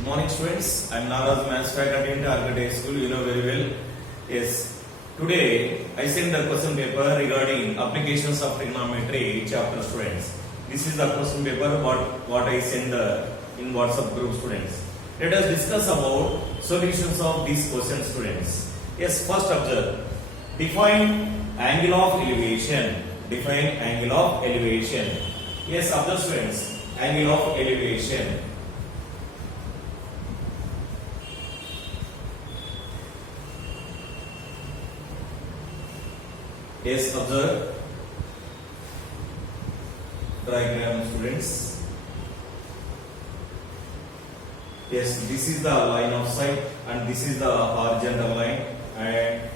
Good morning, students. I am Naraz, Maths faculty in Target School. You know very well. Yes. Today I sent the question paper regarding applications of trigonometry chapter, students. This is the question paper what I sent in WhatsApp group, students. Let us discuss about solutions of these questions, students. Yes. First, observe. Define angle of elevation. Define angle of elevation. Yes. Observe, students. Angle of elevation. Yes, observe diagram, students. Yes, this is the line of sight and this is the horizontal line, and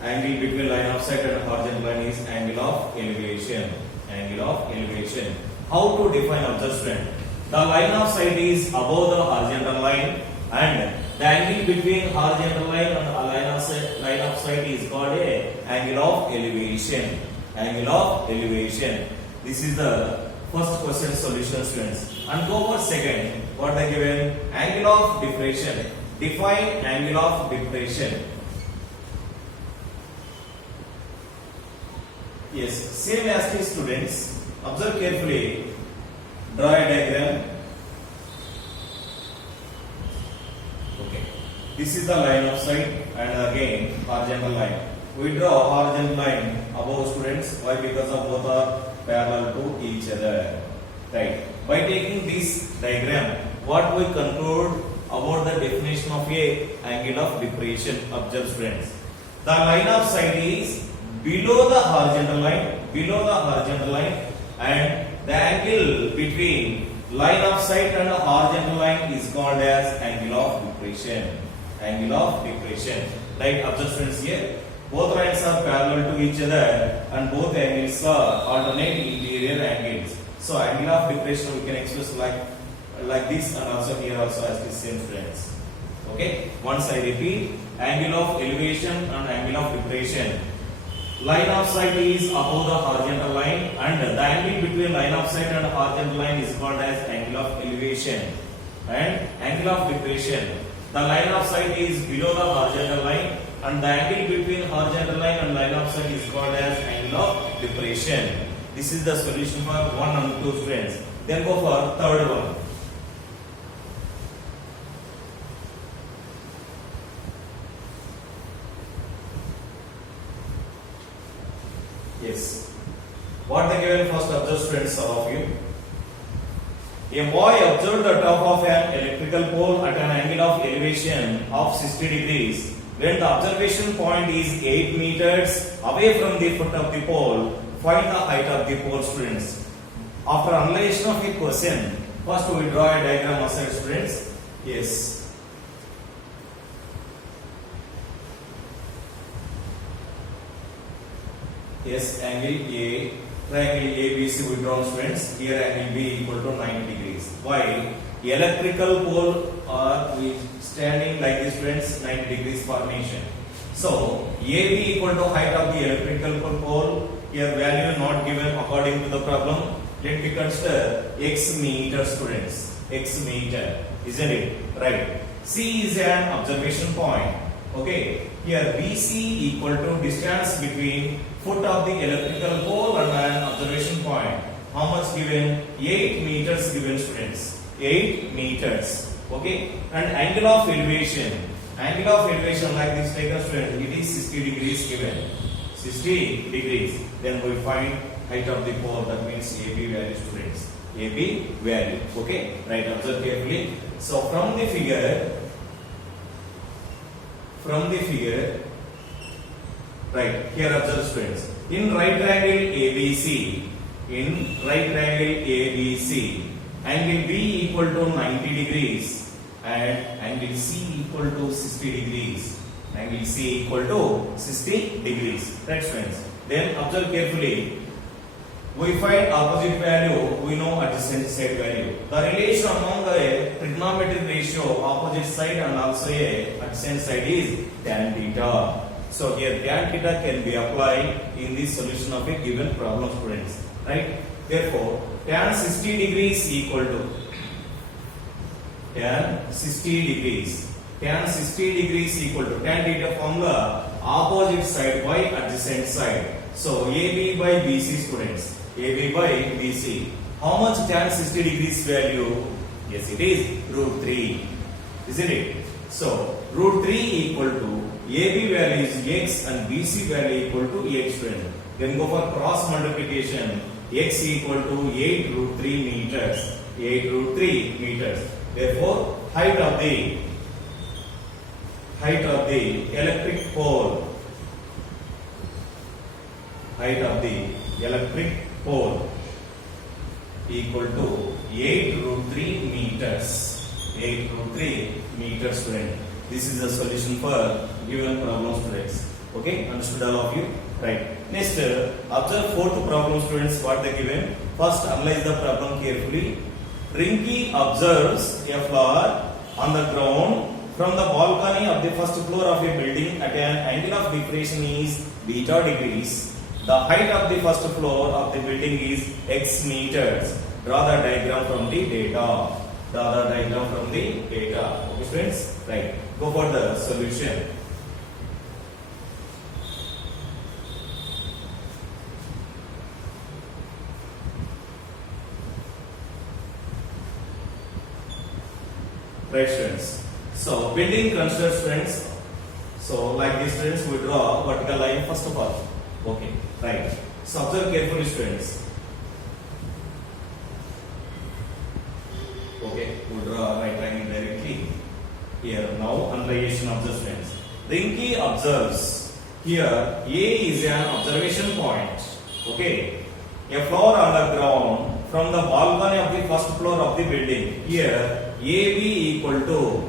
angle between line of sight and horizontal line is angle of elevation. Angle of elevation. How to define, observe, student? The line of sight is above the horizontal line, and the angle between horizontal line and line of sight is called a angle of elevation. Angle of elevation. This is the first question solution, students. And go for second. What they given? Angle of depression. Define angle of depression. Yes, same as the students. Observe carefully. Draw a diagram. This is the line of sight and again horizontal line. We draw horizontal line above, students. Why? Because of both are parallel to each other. Right. By taking this diagram, what we conclude about the definition of a angle of depression? Observe, students. The line of sight is below the horizontal line. Below the horizontal line, and the angle between line of sight and horizontal line is called as angle of depression. Angle of depression. Right, observe, students, here both lines are parallel to each other and both angles are alternate interior angles. So angle of depression we can express like this, and also here also as the same, students. Okay, once I repeat, angle of elevation and angle of depression. Line of sight is above the horizontal line, and the angle between line of sight and horizontal line is called as angle of elevation. And angle of depression. The line of sight is below the horizontal line, and the angle between horizontal line and line of sight is called as angle of depression. This is the solution for 1 and 2, students. Then go for third one. Yes. What they given first, observe, students, all of you. A boy observed the top of an electrical pole at an angle of elevation of 60 degrees. When the observation point is 8 meters away from the foot of the pole, find the height of the pole, students. After analysis of a question, first we draw a diagram aside, students. Yes. Yes, angle A. Triangle ABC we draw, students. Here angle B equal to 90 degrees. Why? Electrical pole are standing like this, students, 90 degrees formation. So AB equal to height of the electrical pole. Here value not given according to the problem. Let me consider x meter, students. X meter, isn't it? Right. C is an observation point. Okay. Here BC equal to distance between foot of the electrical pole and an observation point. How much given? 8 meters given, students. 8 meters. Okay. And angle of elevation. Angle of elevation like this diagram, students. It is 60 degrees given. 60 degrees. Then we find height of the pole. That means AB value, students. AB value. Okay. Right. Observe carefully. So from the figure. Right, here observe, students. In right triangle ABC, angle B equal to 90 degrees and angle C equal to 60 degrees. Angle C equal to 60 degrees. Right, students. Then observe carefully. We find opposite value, we know adjacent side value. The relation among the trigonometric ratio, opposite side and also a adjacent side is tan theta. So here tan theta can be applied in the solution of a given problem, students. Right? Therefore, tan 60 degrees equal to tan 60 degrees. Tan 60 degrees equal to tan theta formula, opposite side by adjacent side. So AB by BC students. AB by BC. How much tan 60 degrees value? Yes, it is root 3. Isn't it? So root 3 equal to AB value is x and BC value equal to 8 student. Then go for cross multiplication. X equal to 8 root 3 meters. 8 root 3 meters. Therefore, height of the electric pole. Height of the electric pole equal to 8 root 3 meters. 8 root 3 meters student. This is the solution for given problem students. Okay, understood all of you? Right. Next, observe fourth problem students what they given. First, analyze the problem carefully. Rinky observes a flower on the ground from the balcony of the first floor of a building at an angle of depression is beta degrees. The height of the first floor of the building is x meters. Draw the diagram from the data. Okay, friends? Right. Go for the solution. Right, students. So, building consider students. So, like these students, we draw vertical line first of all. Okay, right. So, observe carefully, students. Okay, we draw right triangle directly. Here, now, analyzation of the students. Rinky observes. Here, A is an observation point. Okay, a floor on the ground from the balcony of the first floor of the building. Here, AB equal to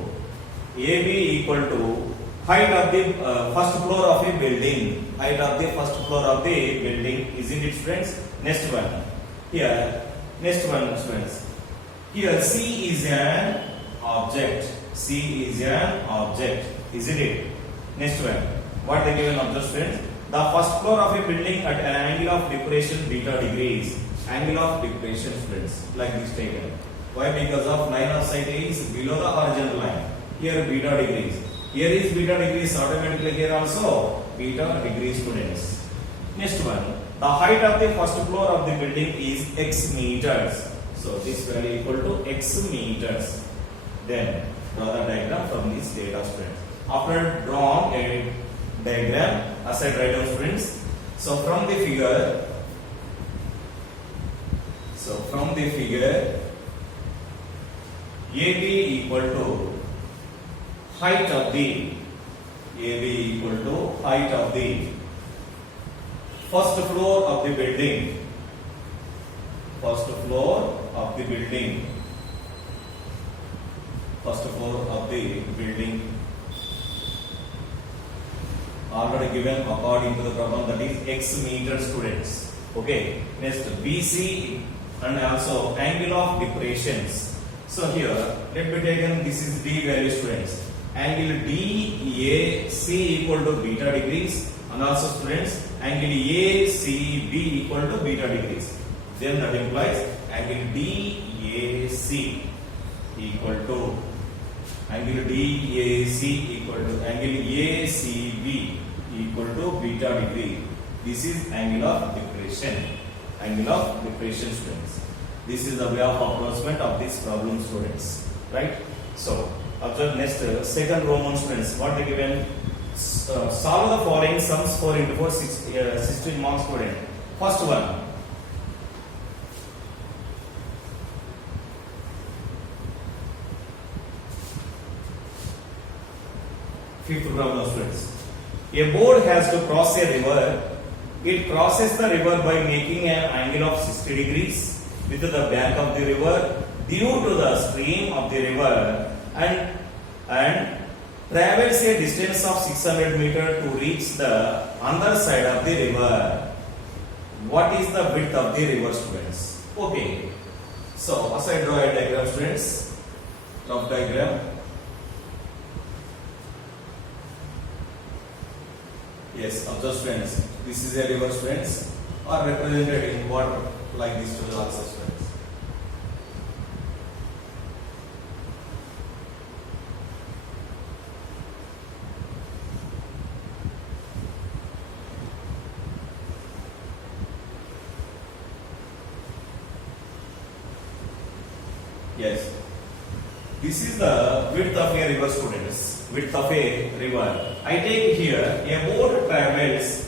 height of the first floor of a building. Height of the first floor of the building, isn't it, friends? Next one. Here, next one, friends. Here, C is an object. C is an object, isn't it? Next one. What they given object, friends? The first floor of a building at an angle of depression beta degrees. Angle of depression, friends, like this taken. Why? Because of line of sight is below the horizontal line. Here beta degrees. Here is beta degrees, automatically here also beta degrees, students. Next one. The height of the first floor of the building is x meters. So this value equal to x meters. Then draw the diagram from this data, students. After drawing a diagram, aside write down, students. So from the figure, AB equal to height of the first floor of the building. Already given according to the problem, that is x meters, students. Okay. Next, BC and also angle of depressions. So here, let me take this is D value, students. Angle DAC equal to beta degrees, and also, students, angle ACB equal to beta degrees. Then that implies angle DAC equal to angle ACB equal to beta degree. This is angle of depression. Students. This is the way of approachment of this problem, students. Right? So, observe next second Roman, students. What they given? Solve the following sums 4 into 4, 16 marks, student. First one. Fifth problem, students. A boat has to cross a river. It crosses the river by making an angle of 60 degrees with the bank of the river due to the stream of the river and travels a distance of 600 meters to reach the other side of the river. What is the width of the river, students? Okay. So, as I draw a diagram, students, rough diagram. Yes, observe, students. This is a river, students, or represented in water like this to the also, students. Yes. This is the width of a river, students. Width of a river. I take here a boat travels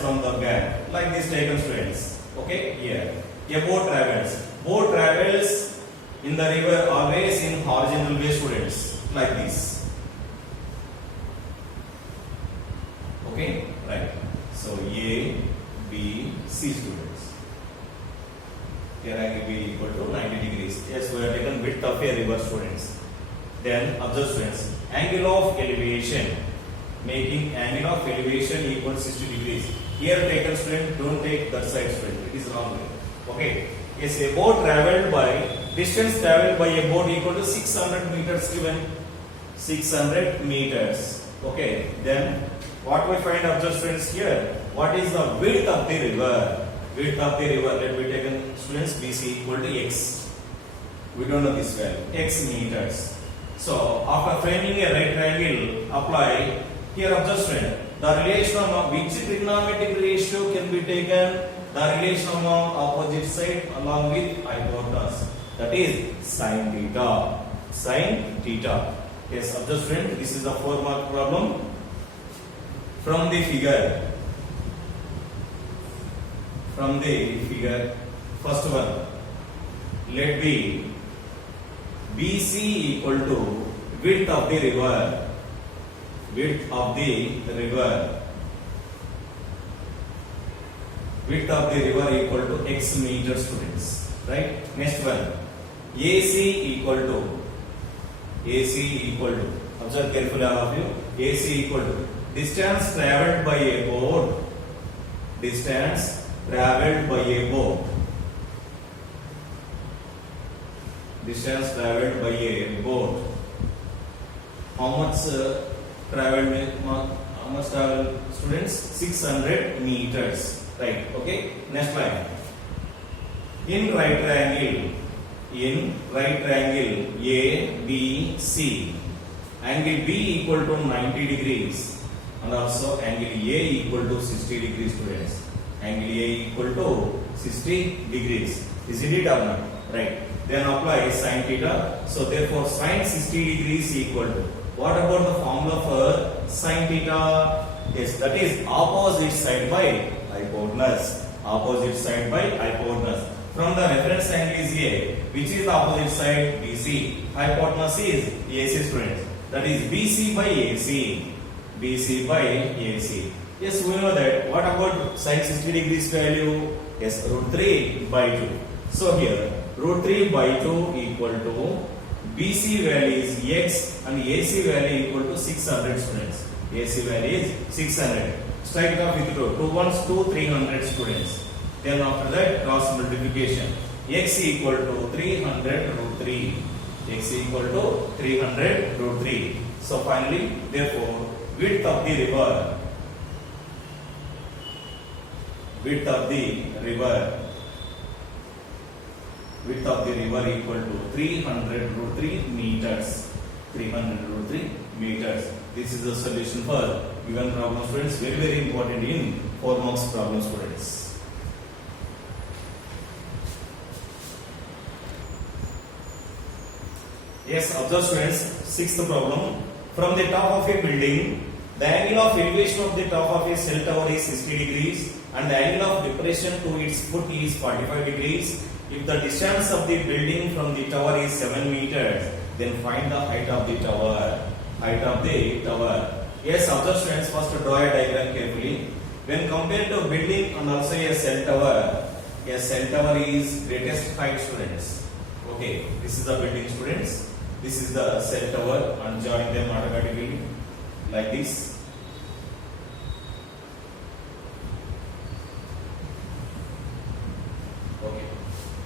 from the bank, like this taken, students. Okay, here a boat travels. Boat travels in the river always in horizontal way, students, like this. Okay, right. So A, B, C, students. Here angle B equal to 90 degrees. Yes, we have taken width of a river, students. Then observe, students, angle of elevation, making angle of elevation equal 60 degrees. Here taken, student, don't take that side, student. It is wrong way. Okay. Yes, a boat traveled by, distance traveled by a boat equal to 600 meters given. 600 meters. Okay. Then what we find, observe, students, here? What is the width of the river? Width of the river, let me take students, BC equal to x. We don't know this value, x meters. So after framing a right triangle, apply here, observe, student, the relation among which trigonometric ratio can be taken? The relation among opposite side along with hypotenuse, that is sin theta. Sin theta. Yes, observe, student, this is a 4-mark problem. From the figure, first one, let be BC equal to width of the river. Width of the river. Width of the river equal to x meters, students. Right? Next one, AC equal to. Observe carefully, all of you. AC equal to distance travelled by a boat. Distance travelled by a boat. Distance travelled by a boat. How much travel, students? 600 meters. Right. Okay. Next line. In right triangle A, B, C, angle B equal to 90 degrees and also angle A equal to 60 degrees, students. Angle A equal to 60 degrees. Is it or not? Right. Then apply sin theta. So therefore sin 60 degrees equal to, what about the formula for sin theta? Yes, that is opposite side by hypotenuse. Opposite side by hypotenuse. From the reference angle is A, which is the opposite side? BC. Hypotenuse is AC, students. That is BC by AC. BC by AC. Yes, we know that. What about sin 60 degrees value? Yes, root 3 by 2. So here, root 3 by 2 equal to BC value is x and AC value equal to 600, students. AC value is 600. Strike it off with 2. 2 ones 2, 300, students. Then after that, cross multiplication. X equal to 300 root 3. X equal to 300 root 3. So finally, therefore, width of the river. Width of the river. Width of the river equal to 300 root 3 meters. 300 root 3 meters. This is the solution for given problem, students. Very, very important in 4 marks problem, students. Yes, observe, students. 6th problem. From the top of a building, the angle of elevation of the top of a cell tower is 60 degrees and the angle of depression to its foot is 45 degrees. If the distance of the building from the tower is 7 meters, then find the height of the tower. Height of the tower. Yes, observe, students. First draw a diagram carefully. When compared to building and also a cell tower is greatest height, students. Okay, this is the building, students. This is the cell tower and join them automatically like this. Okay,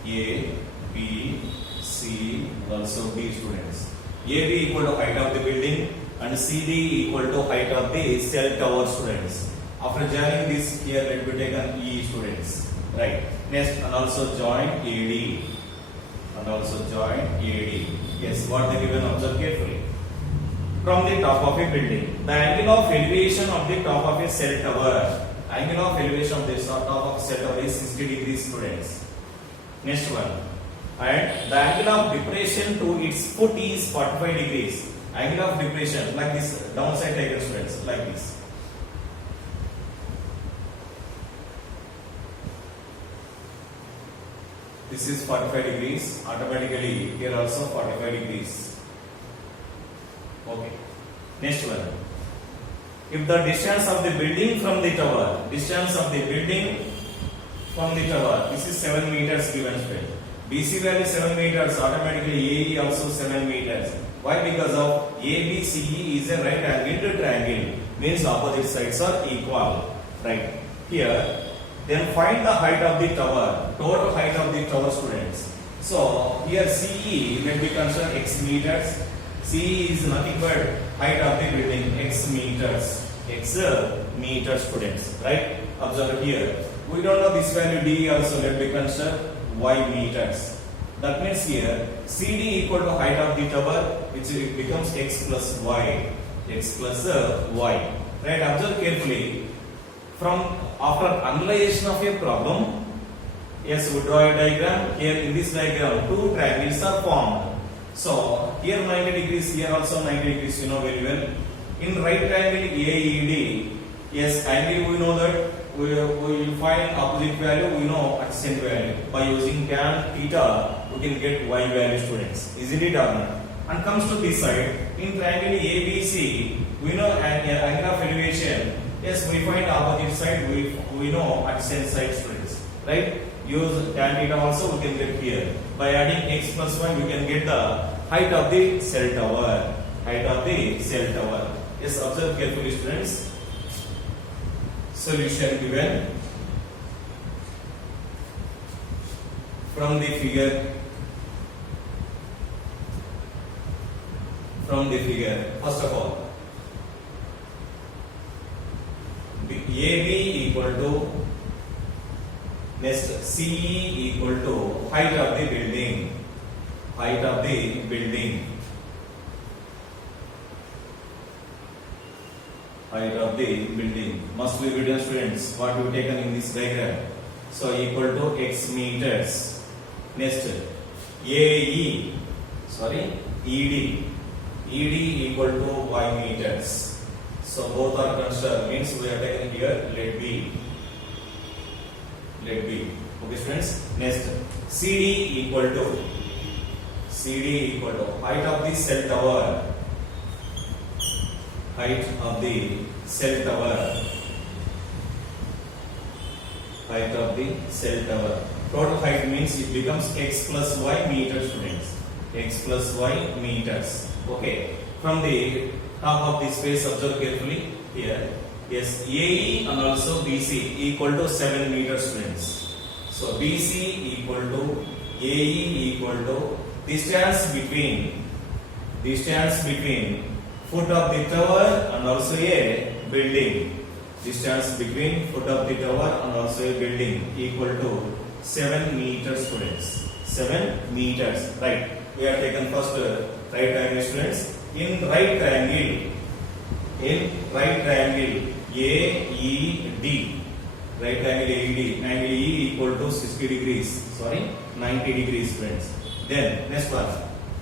A, B, C, also D, students. AB equal to height of the building and CD equal to height of the cell tower, students. After joining this, here let me take an E, students. Right. Next, and also join AD. Yes, what they given, observe carefully. From the top of a building, the angle of elevation of the top of a cell tower. Angle of elevation of the top of cell tower is 60 degrees, students. Next one. and the angle of depression to its foot is 45 degrees. Angle of depression like this, downside taken students, like this. This is 45 degrees, automatically here also 45 degrees. Okay. Next one. If the distance of the building from the tower, this is 7 meters given straight. BC value 7 meters, automatically AE also 7 meters. Why? Because of ABCE is a right angled triangle, means opposite sides are equal. Right. Here, then find the height of the tower, total height of the tower students. So here CE let me consider x meters. CE is nothing but height of the building, x meters students, right? Observe here. We don't know this value D also, let me consider y meters. That means here CD equal to height of the tower, which becomes x plus y. Right? Observe carefully. From after analyzation of a problem, yes, we draw a diagram. Here in this diagram, two triangles are formed. So here 90 degrees, here also 90 degrees, you know very well. In right triangle AED, yes, angle we know that we will find opposite value, we know adjacent value. By using tan theta, we can get y value students. Isn't it or not? And comes to this side, in triangle ABC, we know angle of elevation. Yes, we find opposite side, we know adjacent side students. Right? Use tan theta also we can get here. By adding x plus 1 we can get the height of the cell tower. Yes, observe carefully students. Solution given from the figure. First of all, AB equal to, next CE equal to height of the building. Must be written students, what we taken in this diagram. So equal to x meters. Next ED equal to y meters. So both are considered, means we are taking here let B. Okay students. Next CD equal to height of the cell tower. Total height means it becomes x plus y meters students. Okay. From the top of this space, observe carefully here. Yes, AE and also BC equal to 7 meters students. So BC equal to AE equal to distance between foot of the tower and also a building. Equal to 7 meters students. 7 meters. Right. We have taken first right triangle students. In right triangle AED, angle E equal to 90 degrees students. Then next one,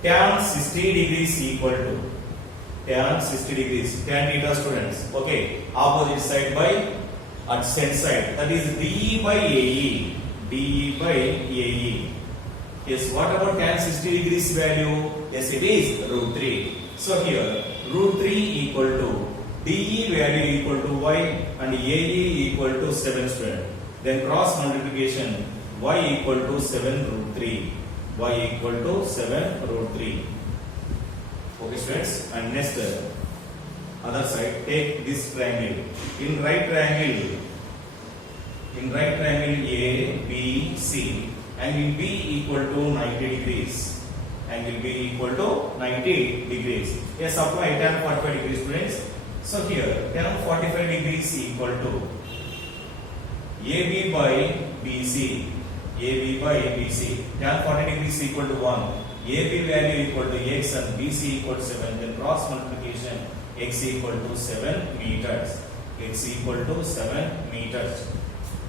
tan 60 degrees equal to tan theta students. Okay, opposite side by adjacent side, that is DE by AE. Yes, what about tan 60 degrees value? Yes, it is √3. So here √3 equal to DE value equal to y and AE equal to 7 student. Then cross multiplication, y equal to 7 √3. Okay students, and next other side, take this triangle. In right triangle ABC, angle B equal to 90 degrees. Yes, apply tan 45 degrees students. So here tan 45 degrees equal to AB by BC. Tan 40 degrees equal to 1. AB value equal to x and BC equal to 7. Then cross multiplication, x equal to 7 meters.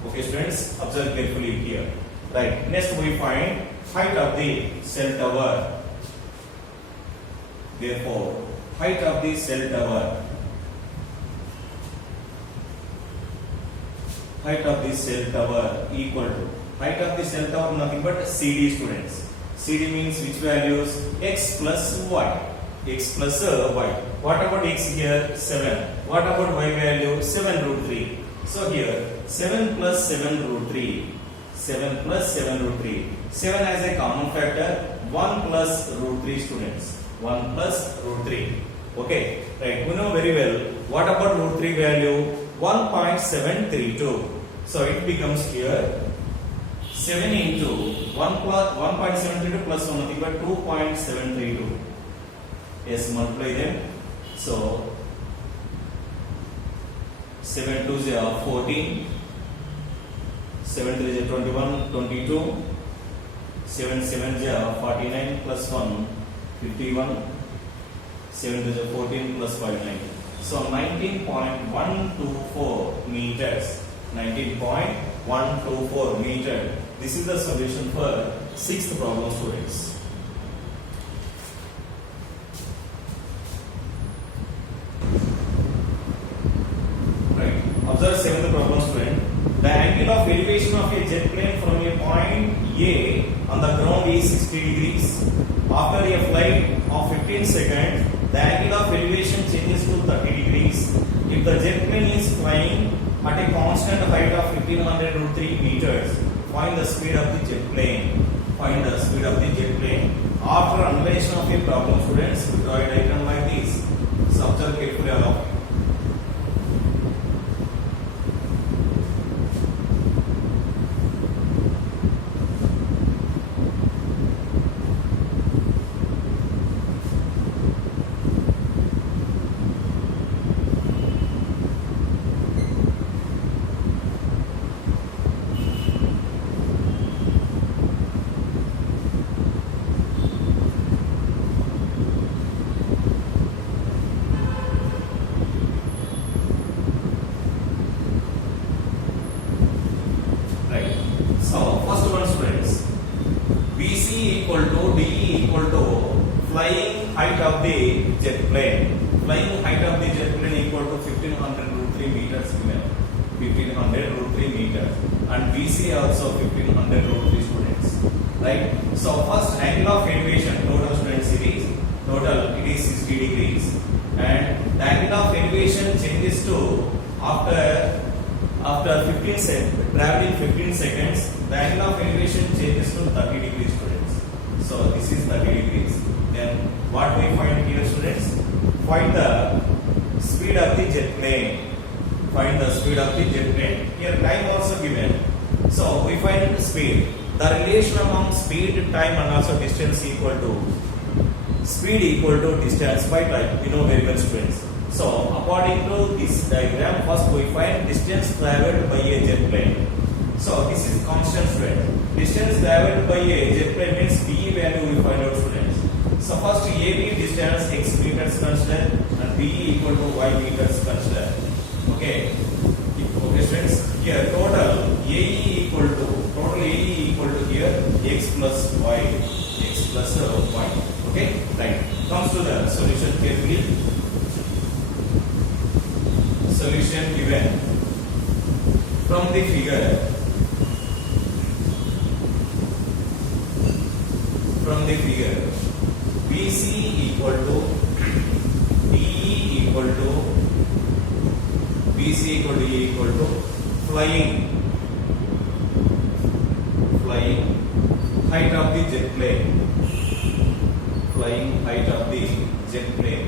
Okay students, observe carefully here. Right. Next we find height of the cell tower. Therefore, height of the cell tower. Height of the cell tower equal to height of the cell tower nothing but CD students. CD means which values? X plus y. X plus y. What about x here? 7. What about y value? 7 root 3. So here 7 plus 7 root 3. 7 plus 7 root 3. 7 has a common factor 1 plus root 3 students. 1 plus root 3. Okay, right. We know very well. What about root 3 value? 1.732. So it becomes here 7 into 1 plus 1.732 plus 1 nothing but 2.732. Yes, multiply them. So 7 2s are 14. 7 3s are 21, 22. 7 7s are 49 plus 1, 51. 7 2s are 14 plus 5, 9. So 19.124 meters. 19.124 meter. This is the solution for 6th problem, students. Right. Observe 7th problem, student. The angle of elevation of a jet plane from a point A on the ground is 60 degrees. After a flight of 15 seconds, the angle of elevation changes to 30 degrees. If the jet plane is flying at a constant height of 1503 meters, find the speed of the jet plane. Find the speed of the jet plane. After analysis of a problem, students, we draw a diagram like this. So observe carefully all of it. So first one, students, BC equal to DE equal to flying height of the jet plane. Flying height of the jet plane equal to 1500 root 3 meters given. 1500 root 3 meters. And BC also 1500 root 3 students. Right? So first angle of elevation, total student series, total it is 60 degrees. And the angle of elevation changes to after 15 seconds, traveling 15 seconds, the angle of elevation changes to 30 degrees, students. So this is 30 degrees. Then what we find here, students? Find the speed of the jet plane. Find the speed of the jet plane. Here time also given. So we find the speed. The relation among speed, time and also distance equal to speed equal to distance by time. You know very well, students. So according to this diagram, first we find distance traveled by a jet plane. So this is constant, student. Distance traveled by a jet plane means B value we find out, students. So first AB distance x meters consider and BE equal to y meters consider. Okay. Okay, students. Here total AE equal to here x plus y. X plus y. Okay. Right. Comes to the solution carefully. Solution given from the figure. BC equal to DE equal to flying height of the jet plane. Flying height of the jet plane.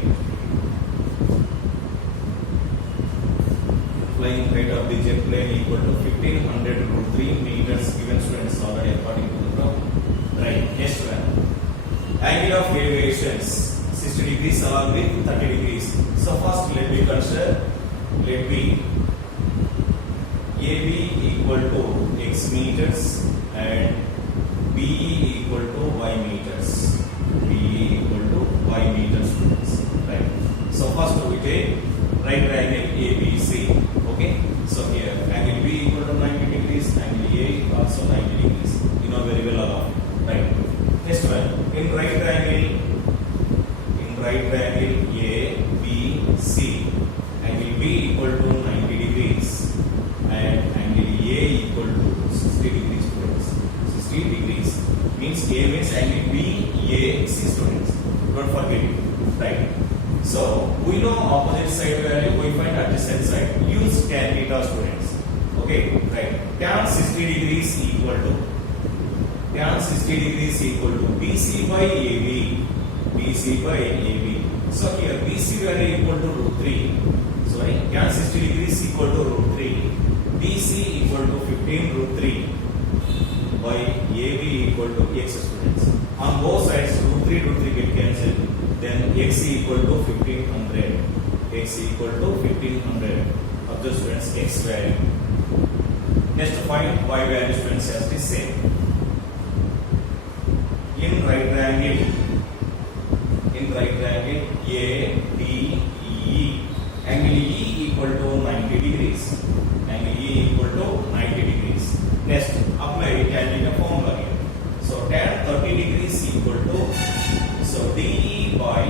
Flying height of the jet plane equal to 1500 root 3 meters given, students, already according to the problem. Right. Next one. Angle of elevations 60 degrees along with 30 degrees. So first let me consider. Let me AB equal to x meters and BE equal to y meters. BE equal to y meters, students. Right. So first we take right triangle ABC. Okay. So here angle B equal to 90 degrees, angle A also 90 degrees. You know very well all of it. Right. one. In right triangle A, B, C, angle B equal to 90 degrees and angle A equal to 60 degrees students. 60 degrees means A means angle B, A, C students. Don't forget it, right? So we know opposite side value, we find adjacent side. Use tan theta students. Okay, right. Tan 60 degrees equal to BC by AB. BC by AB. So here BC value equal to root 3. Sorry, tan 60 degrees equal to root 3. BC equal to 15 root 3 by AB equal to x students. On both sides root 3 get cancelled. Then x equal to 1500. X equal to 1500. Observe students x value. Next find y value students as the same. In right triangle A, D, E, angle E equal to 90 degrees. Angle E equal to 90 degrees. Next, apply tan theta formula here. So tan 30 degrees equal to, so DE by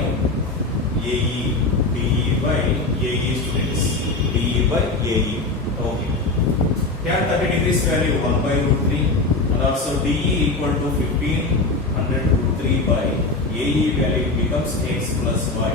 AE. DE by AE students. DE by AE. Okay. Tan 30 degrees value 1 by root 3 and also DE equal to 1500 root 3 by AE value becomes x plus y.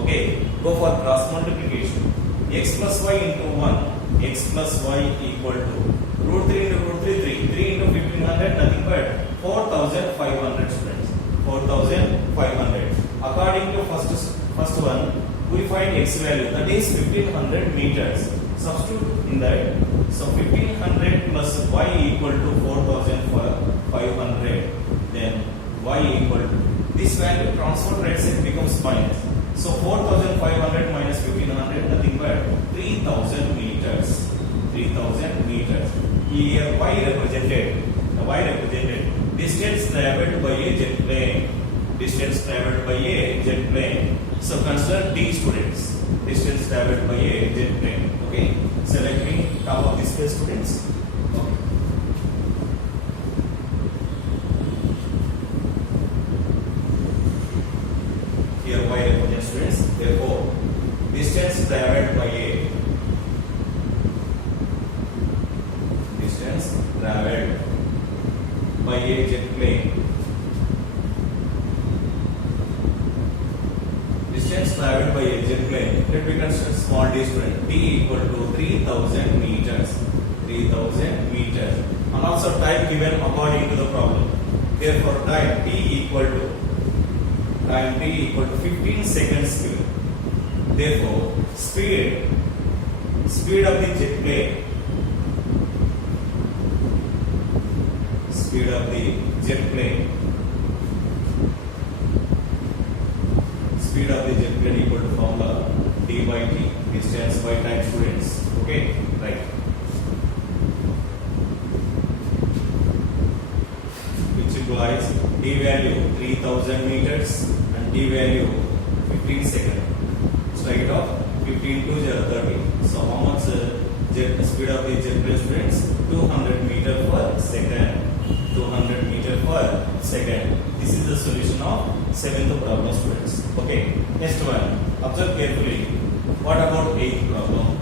Okay, go for cross multiplication. X plus y into 1, x plus y equal to root 3 into root 3, 3 into 1500, nothing but 4500 students. 4500. According to first one, we find x value, that is 1500 meters. Substitute in that. So 1500 plus y equal to 4500. Then y equal to, this value transfer right side becomes minus. So 4500 minus 1500, nothing but 3000 meters. 3000 meters. Here y represented. Distance traveled by a jet plane. So consider D students. Distance traveled by a jet plane. Okay. Selecting top of this page students. Okay. Here y represents students. Therefore, distance traveled by a jet plane. Distance traveled by a jet plane. Let me consider small d student. D equal to 3000 meters. 3000 meters. And also time given according to the problem. Therefore, time t equal to 15 seconds given. Therefore, speed of the jet plane. Speed of the jet plane. Speed of the jet plane equal to formula d by t, distance by time students. Okay, right. Which implies d value 3000 meters and d value 15 seconds. Strike it off. 15 to 30. So how much speed of the jet plane students? 200 meters per second. 200 meters per second. This is the solution of 7th problem students. Okay. Next one. Observe carefully. What about 8th problem?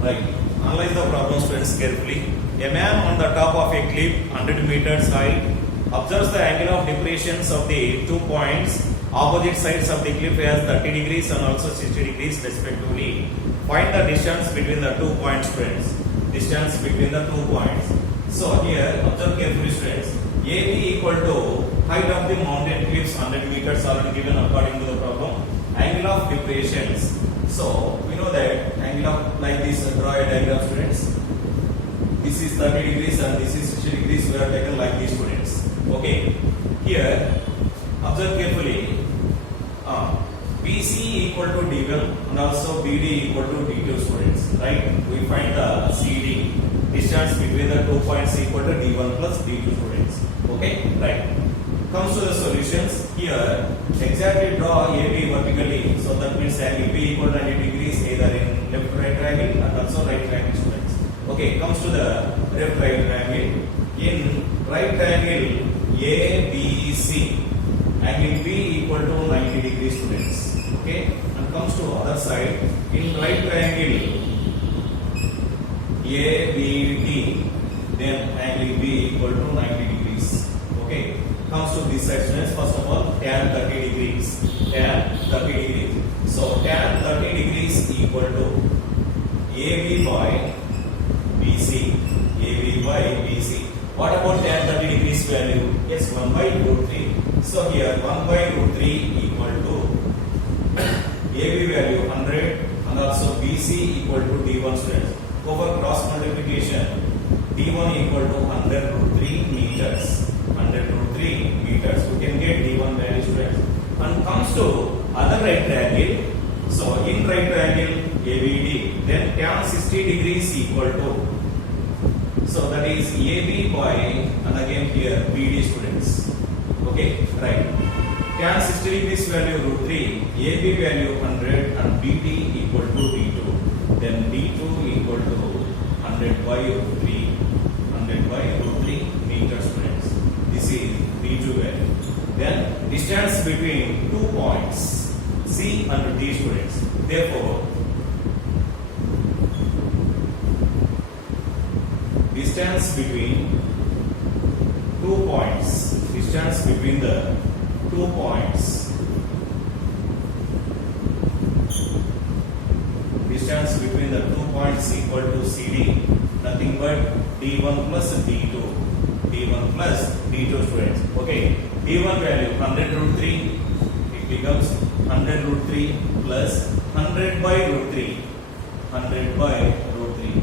Right. Analyze the problem students carefully. A man on the top of a cliff 100 meters high observes the angle of depressions of the 2 points opposite sides of the cliff as 30 degrees and also 60 degrees respectively. Find the distance between the 2 points friends. Distance between the 2 points. So here observe carefully friends. AB equal to height of the mountain cliffs 100 meters already given according to the problem. Angle of depressions. So we know that angle of like this, draw a diagram students. This is 30 degrees and this is 60 degrees. We are taken like these students. Okay. Here observe carefully. BC equal to D1 and also BD equal to D2 students. Right? We find the CD distance between the 2 points equal to D1 plus D2 students. Okay? Right. Comes to the solutions. Here, exactly draw AB vertically. So that means angle B equal to 90 degrees either in left right triangle and also right triangle students. Okay, comes to the left right triangle. In right triangle ABC, angle B equal to 90 degrees students. Okay, and comes to other side. In right triangle ABD, then angle B equal to 90 degrees. Okay, comes to this side students. First of all, tan 30 degrees. Tan 30 degrees. So tan 30 degrees equal to AB by BC. AB by BC. What about tan 30 degrees value? Yes, 1 by root 3. So here 1 by root 3 equal to AB value 100 and also BC equal to D1 students. Over cross multiplication, D1 equal to 100 root 3 meters. 100 root 3 meters. We can get D1 value students. And comes to other right triangle. So in right triangle ABD, then tan 60 degrees equal to. So that is AB by, and again here BD students. Okay, right. Tan 60 degrees value root 3, AB value 100 and BD equal to D2. Then D2 equal to 100 by root 3, 100 by root 3 meters students. This is D2 value. Then distance between 2 points C and D students. Therefore, distance between 2 points, distance between the 2 points, distance between the 2 points equal to CD, nothing but D1 plus D2, D1 plus D2 students. Okay, D1 value 100 root 3, it becomes 100 root 3 plus 100 by root 3, 100 by root 3.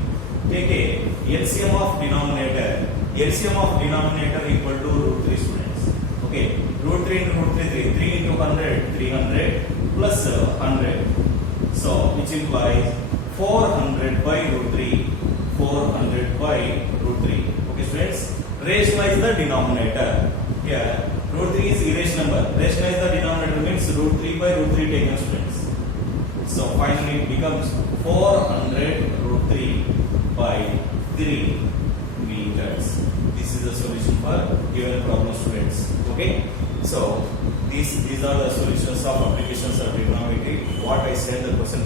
Take a LCM of denominator. LCM of denominator equal to root 3 students. Okay, root 3 into root 3, 3 into 100, 300 plus 100. So, which implies 400 by root 3, 400 by root 3. Okay, students, rationalize the denominator. Here, root 3 is irrational number. Rationalize the denominator means root 3 by root 3 taken students. So, finally it becomes 400 root 3 by 3 meters. This is the solution for given problem students. Okay. So these are the solutions of applications of trigonometry. What I said the question